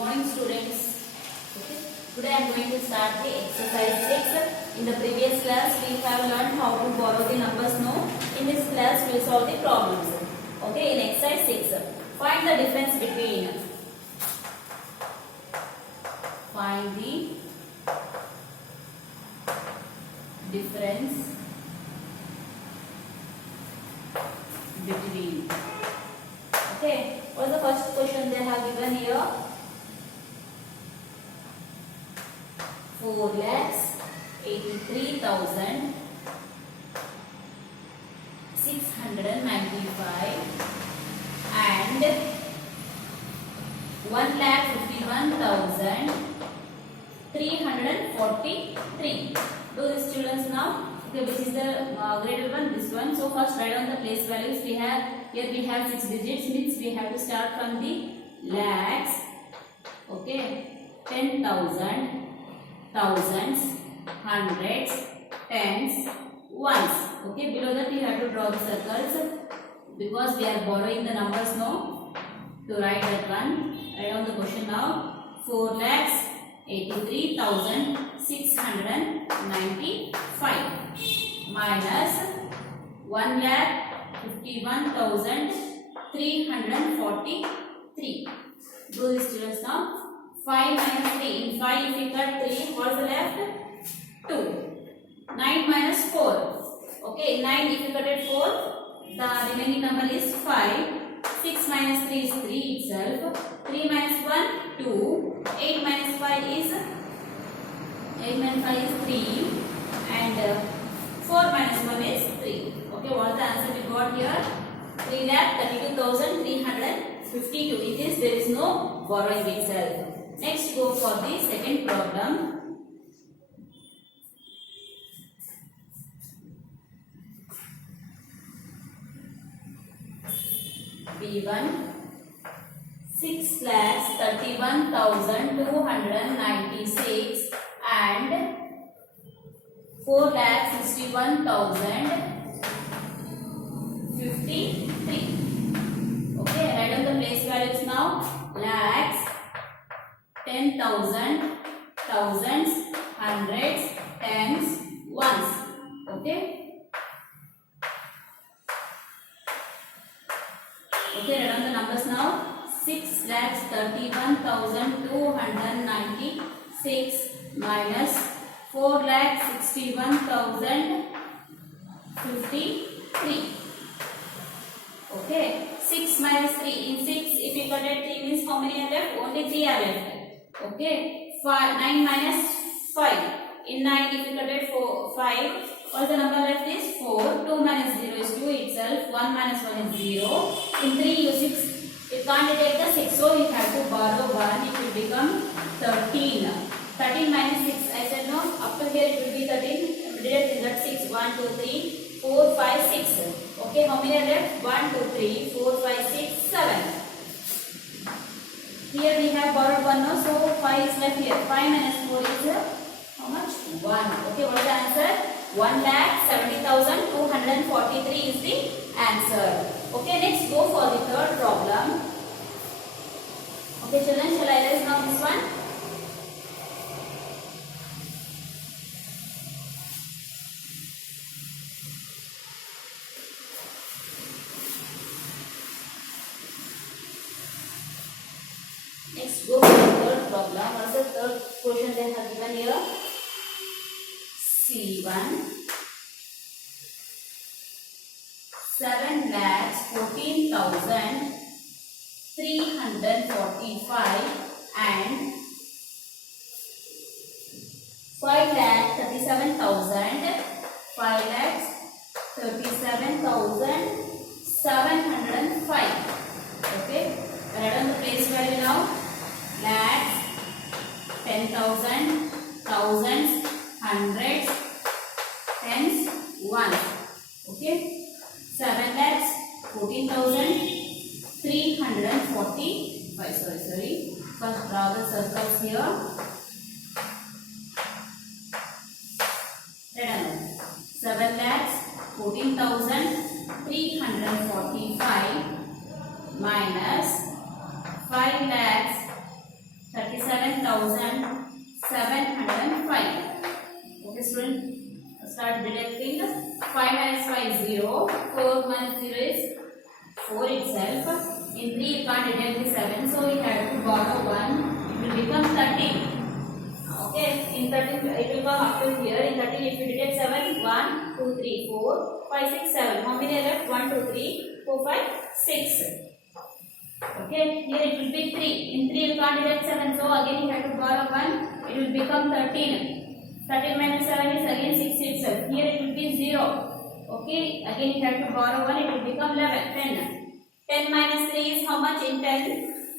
morning, students. Okay. Today I am going to start the exercise 6. In the previous class we have learned how to borrow the numbers no. In this class we will solve the problems. Okay. In exercise 6, find the difference between. Find the difference between. Okay. What's the first question they have given here? 4,83,695 and 1,51,343. Do the students now? Okay, which is the graded one? This one. So first write down the place values. We have here 6 digits, means we have to start from the lakhs. Okay, 10,000. Thousands, hundreds, tens, ones. Okay, below that you have to draw the circles because we are borrowing the numbers now. To write that one, write down the question now. 4,83,695 minus 1,51,343. Do the students now. 5 minus 3. In 5 if you cut 3, what's the left? 2. 9 minus 4. Okay, 9 if you cut it 4, the remaining number is 5. 6 minus 3 is 3 itself. 3 minus 1, 2. 8 minus 5 is 3. And 4 minus 1 is 3. Okay, what is the answer we got here? 3,32,352. It is, there is no borrowing itself. Next, go for the second problem. B1, 6,31,296 and 4,61,053. Okay, write down the place values now. Lakhs, 10,000, thousands, hundreds, tens, ones. Okay. Okay, write down the numbers now. 6,31,296 minus 4,61,053. Okay. 6 minus 3. In 6, if you cut it 3 means how many are left? Only 3 are left. Okay. 9 minus 5. In 9, if you cut it 5, all the number left is 4. 2 minus 0 is 2 itself. 1 minus 1 is 0. In 3, you 6. You can't take the 6, so you have to borrow 1. It will become 13. 13 minus 6. I said no. Up to here it will be 13. Direct in that 6. 1, 2, 3, 4, 5, 6. Okay. How many are left? 1, 2, 3, 4, 5, 6, 7. Here we have borrowed 1 now, so 5 is left here. 5 minus 4 is how much? 1. Okay, what is the answer? 1,70,243 is the answer. Okay, next go for the third problem. Okay, children, shall I erase now this one? Next, go for the third problem. What is the third question they have given here? C1, 7,14,345 and 5,37,705. Okay, write down the place value now. Lakhs, 10,000, thousands, hundreds, tens, ones. Okay, 7,14,345. Sorry. First draw the circles here. Write down 7,14,345 minus 5,61,000 37,705. Okay, student, start deducting. 5 minus 5 is 0. 4 minus 0 is 4 itself. In 3 you can't deduct the 7, so you have to borrow 1. It will become 13. Okay, in 13 it will come up to here. In 13 if you deduct 7, 1, 2, 3, 4, 5, 6, 7. How many are left? 1, 2, 3, 4, 5, 6. Okay, here it will be 3. In 3 you can't deduct 7, so again you have to borrow 1. It will become 13. 13 minus 7 is again 6 itself. Here it will be 0. Okay, again you have to borrow 1. It will become 11. 10. 10 minus 3 is how much in 10?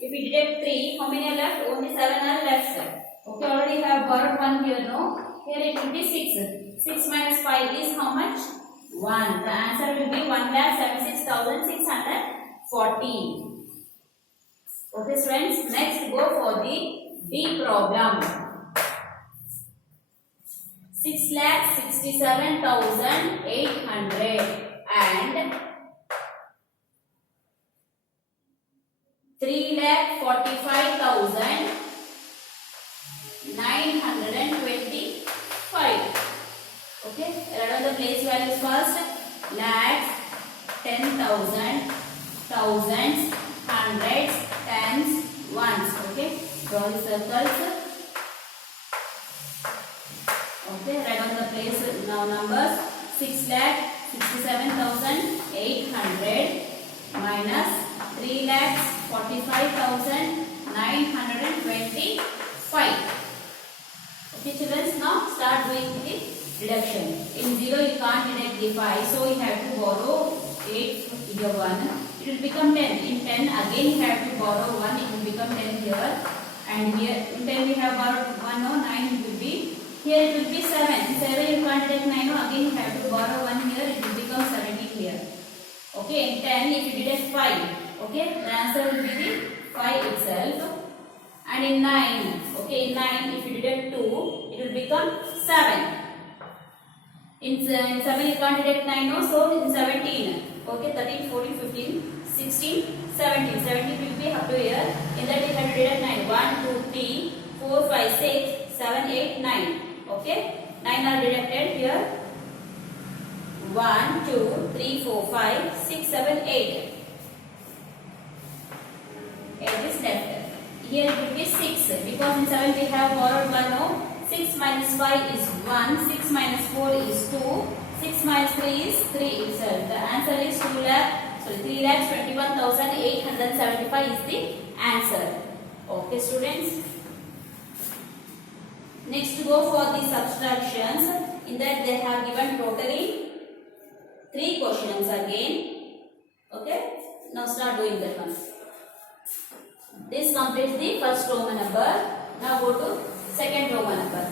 If we deduct 3, how many are left? Only 7 are left. Okay, already you have borrowed 1 here, no? Here it will be 6. 6 minus 5 is how much? 1. The answer will be 1,76,640. Okay, friends. Next, go for the B problem. 6,67,800 and 3,45,925. Okay, write on the place values first. Lakhs, 10,000, thousands, hundreds, tens, ones. Okay, draw the circles. Okay, write on the place now numbers. 6,67,800 minus 3,45,925. Okay, children, now start doing the reduction. In 0 you can't deduct the 5, so you have to borrow 8 here 1. It will become 10. In 10 again you have to borrow 1. It will become 10 here. And here in 10 we have borrowed 1. No, 9 it will be. Here it will be 7. In 7 you can't deduct 9. No, again you have to borrow 1 here. It will become 17 here. Okay, in 10 if you deduct 5. Okay, the answer will be the 5 itself. And in 9, okay, in 9 if you deduct 2, it will become 7. In 7 you can't deduct 9, no, so in 17. Okay, 13, 14, 15, 16, 17. 17 will be up to here. In that you have to deduct 9. 1, 2, 3, 4, 5, 6, 7, 8, 9. Okay, 9 are deducted here. 1, 2, 3, 4, 5, 6, 7, 8. 8 is left. Here it will be 6 because in 7 we have borrowed 1. No? 6 minus 5 is 1. 6 minus 4 is 2. 6 minus 3 is 3 itself. The answer is 3,21,875 is the answer. Okay, students. Next, go for the subtractions. In that they have given totally 3 questions again. Okay. Now start doing that one. This completes the first Roman number. Now go to second Roman number.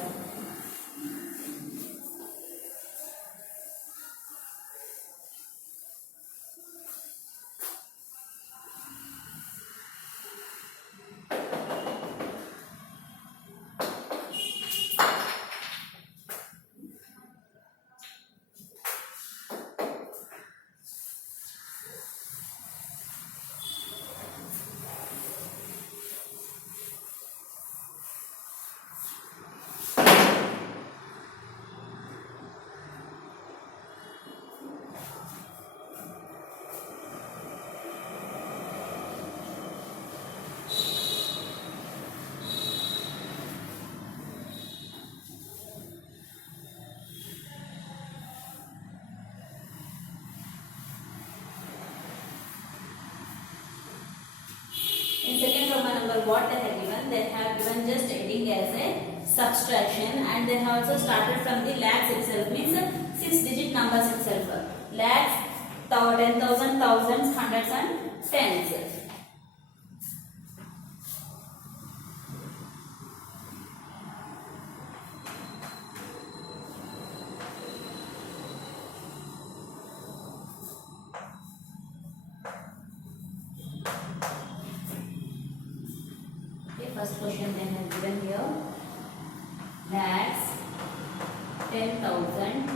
What they have given? They have given just heading as a subtraction, and they have also started from the lakhs itself, means 6-digit numbers itself. Lakhs, 10,000, thousands, hundreds and tens. First question they have given here. Lakhs, 10,000,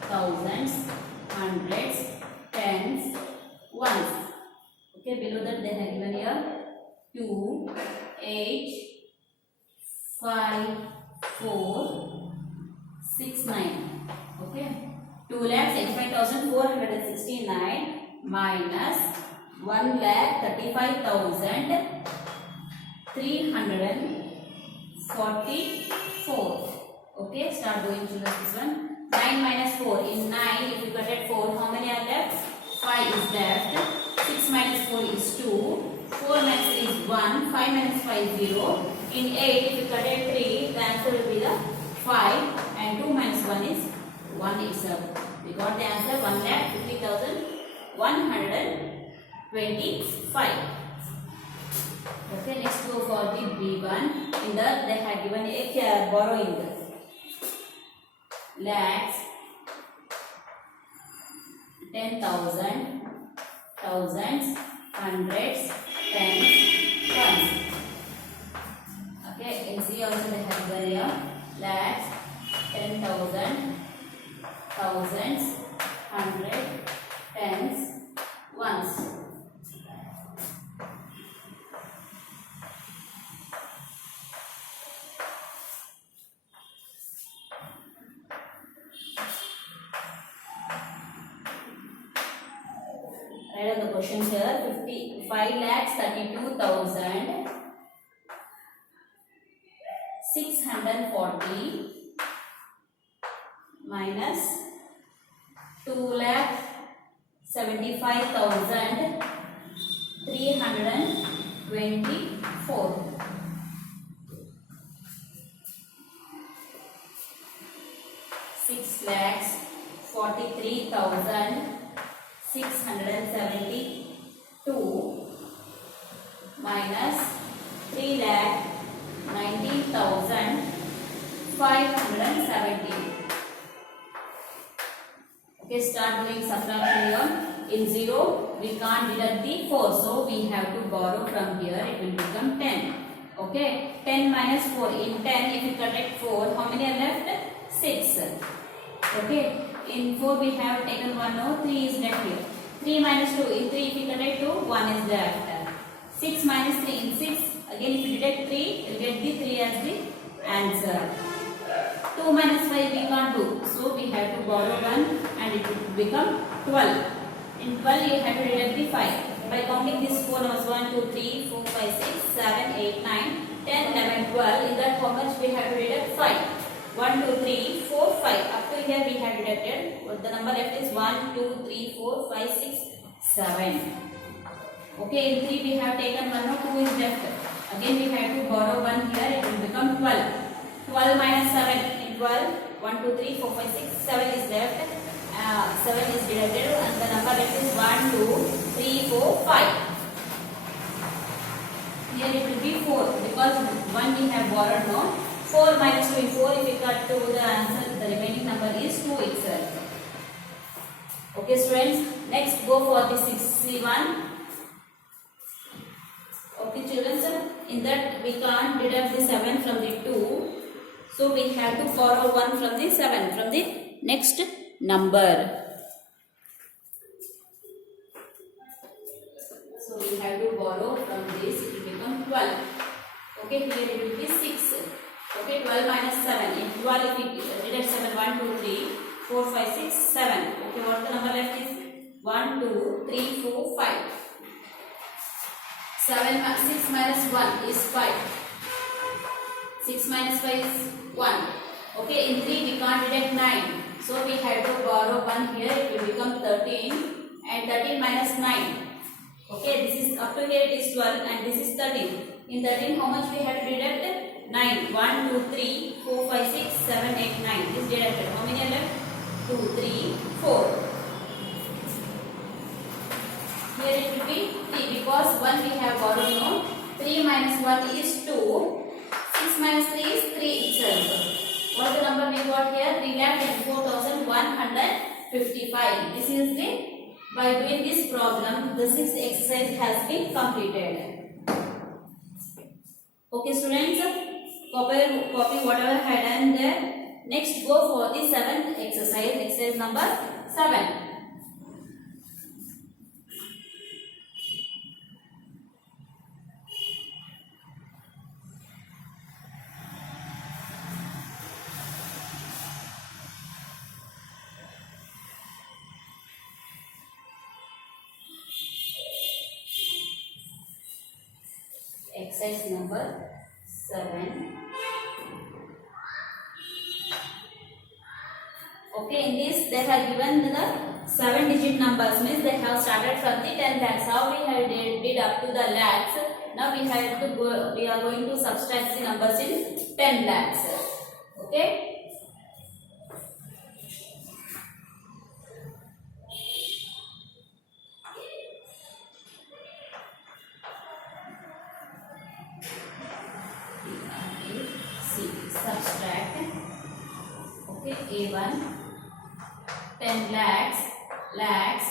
thousands, hundreds, tens, ones. Okay, below that they have given here 2, 8, 5 4 6 9. Okay, 2,85,469 minus 1,35,344. Okay, start doing children this one. 9 minus 4. In 9, if you cut at 4, how many are left? 5 is left. 6 minus 4 is 2. 4 minus 3 is 1. 5 minus 5 is 0. In 8, if you cut at 3, the answer will be the 5. And 2 minus 1 is 1 itself. We got the answer 1,50,125. Okay, next go for the B1. In that they have given a borrowing. Lakhs, 10,000, thousands, hundreds, tens, ones. Okay, in C also they have given here lakhs, 10,000, thousands, hundred, tens, ones. Write on the question here 5,32,640 minus 2,75,324. 6,43,672 minus 3,19,570. Okay, start doing subtraction here. In 0, we can't deduct the 4, so we have to borrow from here. It will become 10. Okay, 10 minus 4. In 10, if you cut at 4, how many are left? 6. Okay, in 4 we have taken 1 now, 3 is left here. 3 minus 2. In 3, if you cut at 2, 1 is left. 6 minus 3. In 6, again if you deduct 3, you will get the 3 as the answer. 2 minus 5 we can't do, so we have to borrow 1 and it will become 12. In 12 you have to deduct the 5. By counting these 4 numbers 1, 2, 3, 4, 5, 6, 7, 8, 9, 10, 11, 12. In that how much we have to deduct? 5. 1, 2, 3, 4, 5. Up to here we have deducted. The number left is 1, 2, 3, 4, 5, 6, 7. Okay, in 3 we have taken 1 now, 2 is left. Again we have to borrow 1 here, it will become 12. 12 minus 7. In 12, 1, 2, 3, 4, 5, 6, 7 is left. 7 is deducted and the number left is 1, 2, 3, 4, 5. Here it will be 4 because 1 we have borrowed now. 4 minus 2 in 4, if we cut to the answer, the remaining number is 2 itself. Okay students, next go for the 61. Okay children, in that we can't deduct the 7 from the 2. So we have to borrow 1 from the 7, from the next number. So we have to borrow from this, it will become 12. Okay, here it will be 6. Okay, 12 minus 7. In 12, if we deduct 7, 1, 2, 3, 4, 5, 6, 7. Okay, what the number left is 1, 2, 3, 4, 5. 6 minus 1 is 5. 6 minus 5 is 1. Okay, in 3 we can't deduct 9. So we have to borrow 1 here, it will become 13. And 13 minus 9. Okay, this is up to here it is 12 and this is 13. In 13, how much we have to deduct? 9. 1, 2, 3, 4, 5, 6, 7, 8, 9. This is deducted. How many are left? 2, 3, 4. Here it will be 3 because 1 we have borrowed now. 3 minus 1 is 2. 6 minus 3 is 3 itself. What the number we got here? 3,24,155. This is the, by doing this problem, the 6th exercise has been completed. Okay students, copy whatever I had done there. Next go for the 7th exercise, exercise number 7. exercise number 7. Okay, in this they have given the 7-digit numbers, means they have started from the 10 lakhs. How we have did up to the lakhs. Now we have to go, we are going to subtract the numbers in 10 lakhs. Okay. Subtract. Okay, A1 10 lakhs, lakhs,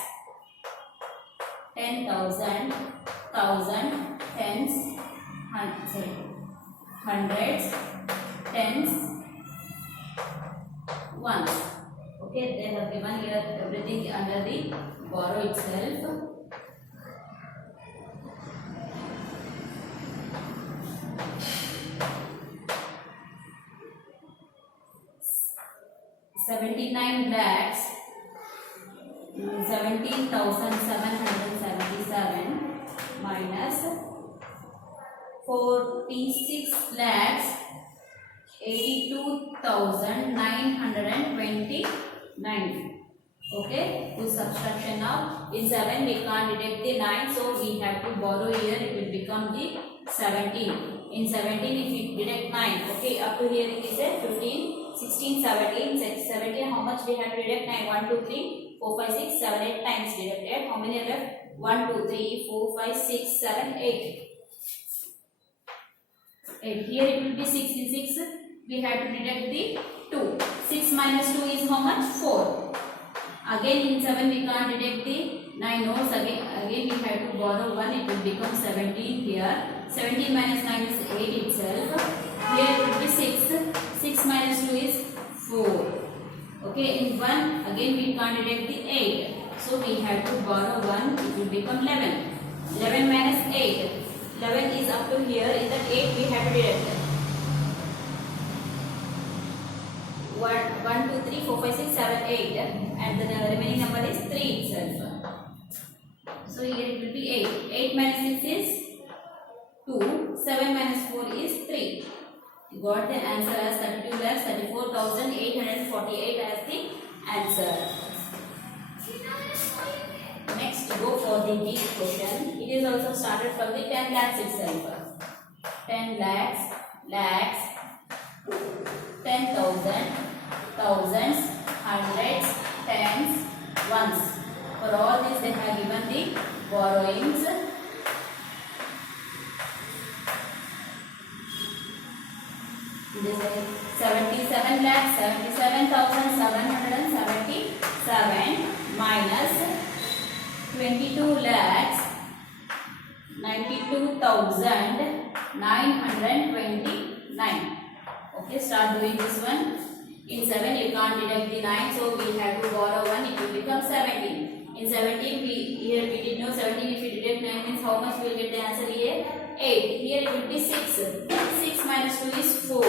10,000, thousand, tens, hundreds, tens, ones. Okay, they have given here everything under the borrow itself. $79 lakhs, 17,777 minus 46 lakhs, 82,929. Okay, to subtraction now. In 7 we can't deduct the 9, so we have to borrow here. It will become the 17. In 17 if we deduct 9, okay, up to here it is a 15, 16, 17, 17. How much we have to deduct? 9, 1, 2, 3, 4, 5, 6, 7, 8 times deducted. How many are left? 1, 2, 3, 4, 5, 6, 7, 8. 8. Here it will be 6. In 6 we have to deduct the 2. 6 minus 2 is how much? 4. Again in 7 we can't deduct the 9 notes. Again we have to borrow 1. It will become 17 here. 17 minus 9 is 8 itself. Here it will be 6. 6 minus 2 is 4. Okay, in 1 again we can't deduct the 8. So we have to borrow 1. It will become 11. 11 minus 8. 11 is up to here. In that 8 we have to deduct 1, 2, 3, 4, 5, 6, 7, 8. And the remaining number is 3 itself. So here it will be 8. 8 minus 6 is 2. 7 minus 4 is 3. You got the answer as 32,34,848 as the answer. Next, go for the big question. It is also started from the 10 lakhs itself. 10 lakhs, lakhs, 10,000, thousands, hundreds, tens, ones. For all this they have given the borrowings. This is 77 lakhs, 77,777 minus 22 lakhs, 92,929. Okay, start doing this one. In 7 you can't deduct the 9, so we have to borrow 1. It will become 17. In 17 here we did know 17. If we deduct 9 means how much we will get the answer here? 8. Here it will be 6. 6 minus 2 is 4.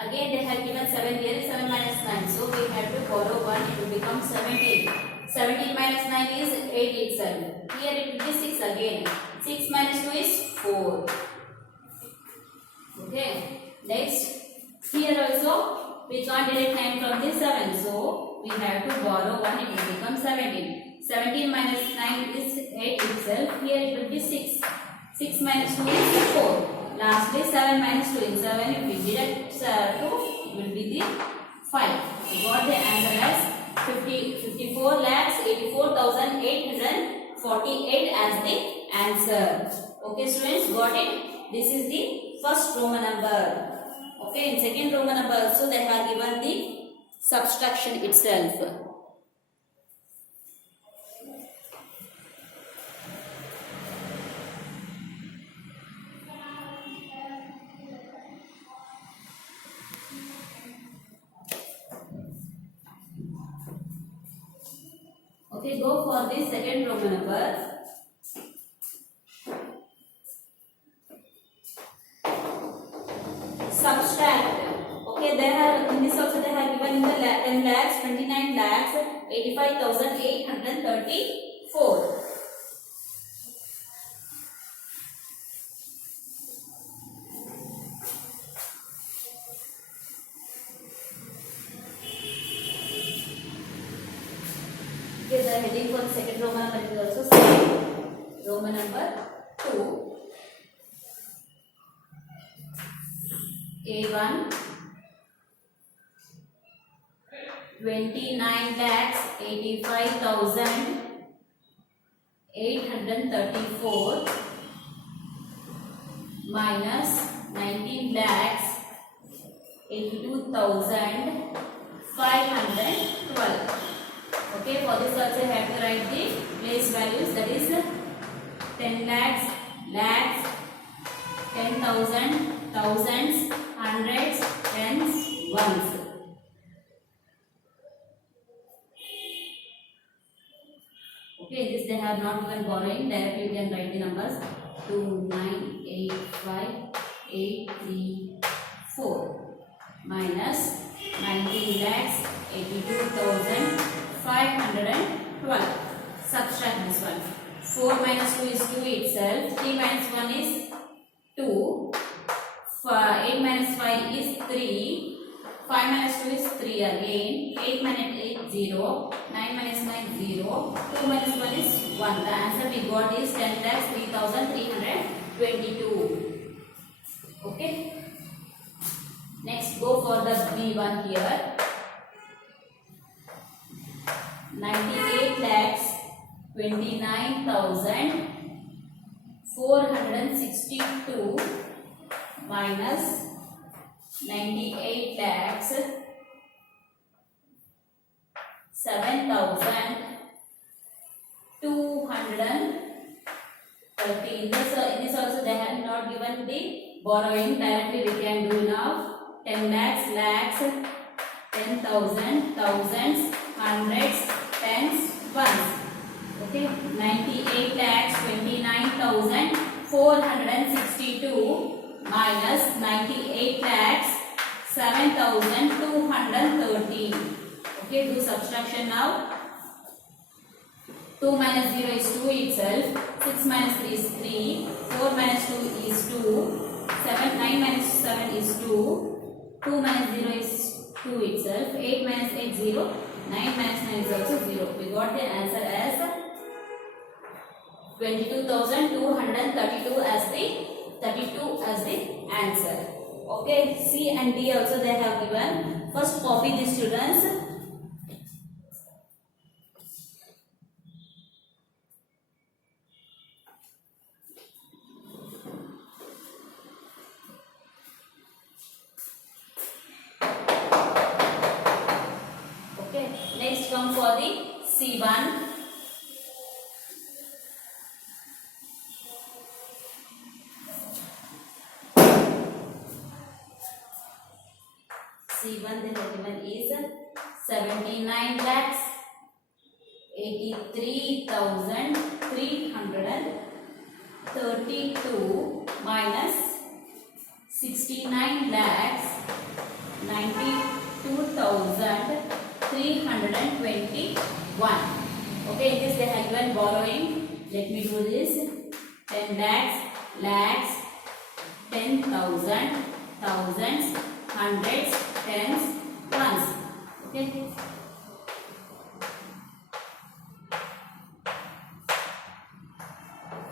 Again they have given 7 here. 7 minus 9. So we have to borrow 1. It will become 17. 17 minus 9 is 8 itself. Here it will be 6 again. 6 minus 2 is 4. Okay. Next, here also we can't deduct 9 from this 7. So we have to borrow 1. It will become 17. 17 minus 9 is 8 itself. Here it will be 6. 6 minus 2 is 4. Lastly 7 minus 2 is 7. If we deduct 2, it will be the 5. We got the answer as 54 lakhs 84,848 as the answer. Okay students, got it? This is the first Roman number. Okay, in second Roman number also they have given the subtraction itself. Okay, go for the second Roman number. Subtract. Okay, they have in this also they have given in the 10 lakhs, 29 lakhs, 85,834. Okay, the heading for the second Roman number is also same. Roman number 2. A1 29,85,834 minus 19,82,512. Okay, for this also have to write the place values, that is 10 lakhs, lakhs, 10,000, thousands, hundreds, tens, ones. Okay, this they have not even borrowing. Directly you can write the numbers 2985,834 minus 19 lakhs 82,512. Subtract this one. 4 minus 2 is 2 itself. 3 minus 1 is 2. 8 minus 5 is 3. 5 minus 2 is 3 again. 8 minus 8 0. 9 minus 9 0. 2 minus 1 is 1. The answer we got is 10,03,322. Okay. Next go for the B1 here. 98 lakhs 29,462 minus 98 lakhs 7,230. In this also they have not given the borrowing. Directly we can do now. 10 lakhs, lakhs, 10,000, thousands, hundreds, tens, ones. Okay, 98 lakhs 29,462 minus 98 lakhs 7,213. Okay, do subtraction now. 2 minus 0 is 2 itself. 6 minus 3 is 3. 4 minus 2 is 2. 9 minus 7 is 2. 2 minus 0 is 2 itself. 8 minus 8 0. 9 minus 9 is also 0. We got the answer as 22,232 as the answer. Okay, C and D also they have given. First copy the students. Okay, next come for the C1. C1 they have given is 79 lakhs 83,332 minus 69 lakhs 92,321. Okay, this they have given borrowing. Let me do this. 10 lakhs, lakhs, 10,000, thousands, hundreds, tens, ones. Okay.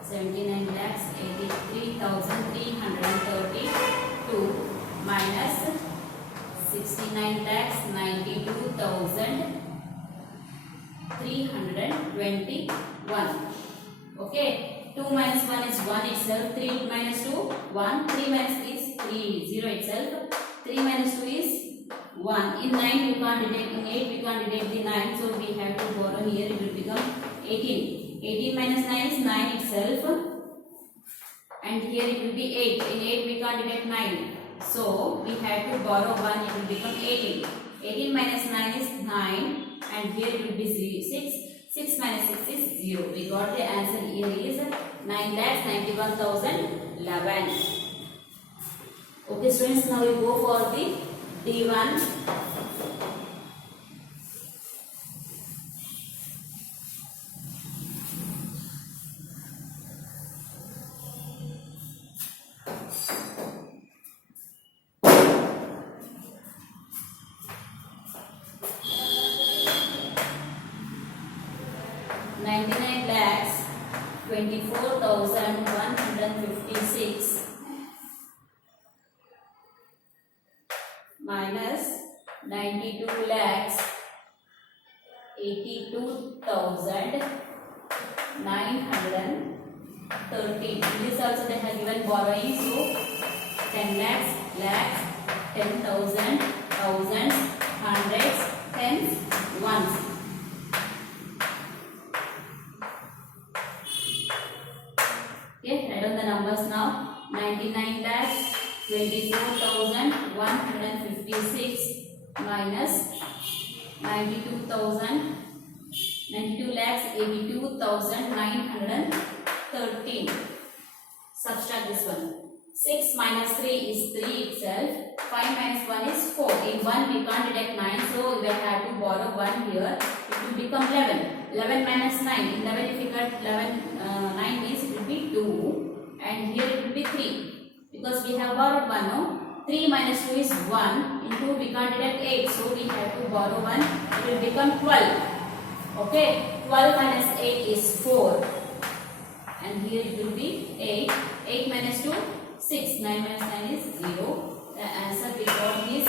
$79 lakhs 83,332 minus 69 lakhs 92,321. Okay. 2 minus 1 is 1 itself. 3 minus 2 1. 3 minus 3 is 3 0 itself. 3 minus 2 is 1. In 9 we can't deduct, in 8 we can't deduct the 9, so we have to borrow here, it will become 18. 18 minus 9 is 9 itself, and here it will be 8. In 8 we can't deduct 9, so we have to borrow 1, it will become 18. 18 minus 9 is 9, and here it will be 6. 6 minus 6 is 0. We got the answer here is 9,91,011. Okay students, now we go for the D1. 99 lakhs 24,156 minus 92 lakhs 82,913. In this also they have given borrowing, so 10 lakhs, lakhs, 10,000, thousands, hundreds, tens, ones. Okay, write down the numbers now. 99 lakhs 24,156 minus 92 lakhs 82,913. Subtract this one. 6 minus 3 is 3 itself. 5 minus 1 is 4. In 1 we can't deduct 9, so we have to borrow 1 here. It will become 11. 11 minus 9. In 11 if you cut 9 means it will be 2. And here it will be 3. Because we have borrowed 1, no? 3 minus 2 is 1. In 2 we can't deduct 8, so we have to borrow 1. It will become 12. Okay? 12 minus 8 is 4. And here it will be 8. 8 minus 2, 6. 9 minus 9 is 0. The answer we got is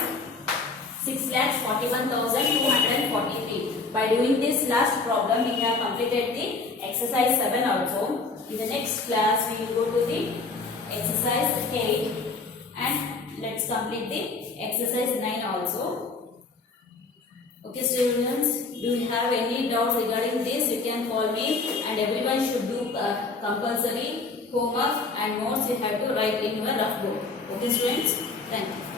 6,41,243. By doing this last problem, we have completed the exercise 7 also. In the next class, we will go to the exercise 8 and let's complete the exercise 9 also. Okay students, do you have any doubts regarding this? You can call me, and everyone should do compulsory homework and notes you have to write in your rough book. Okay students, thank you.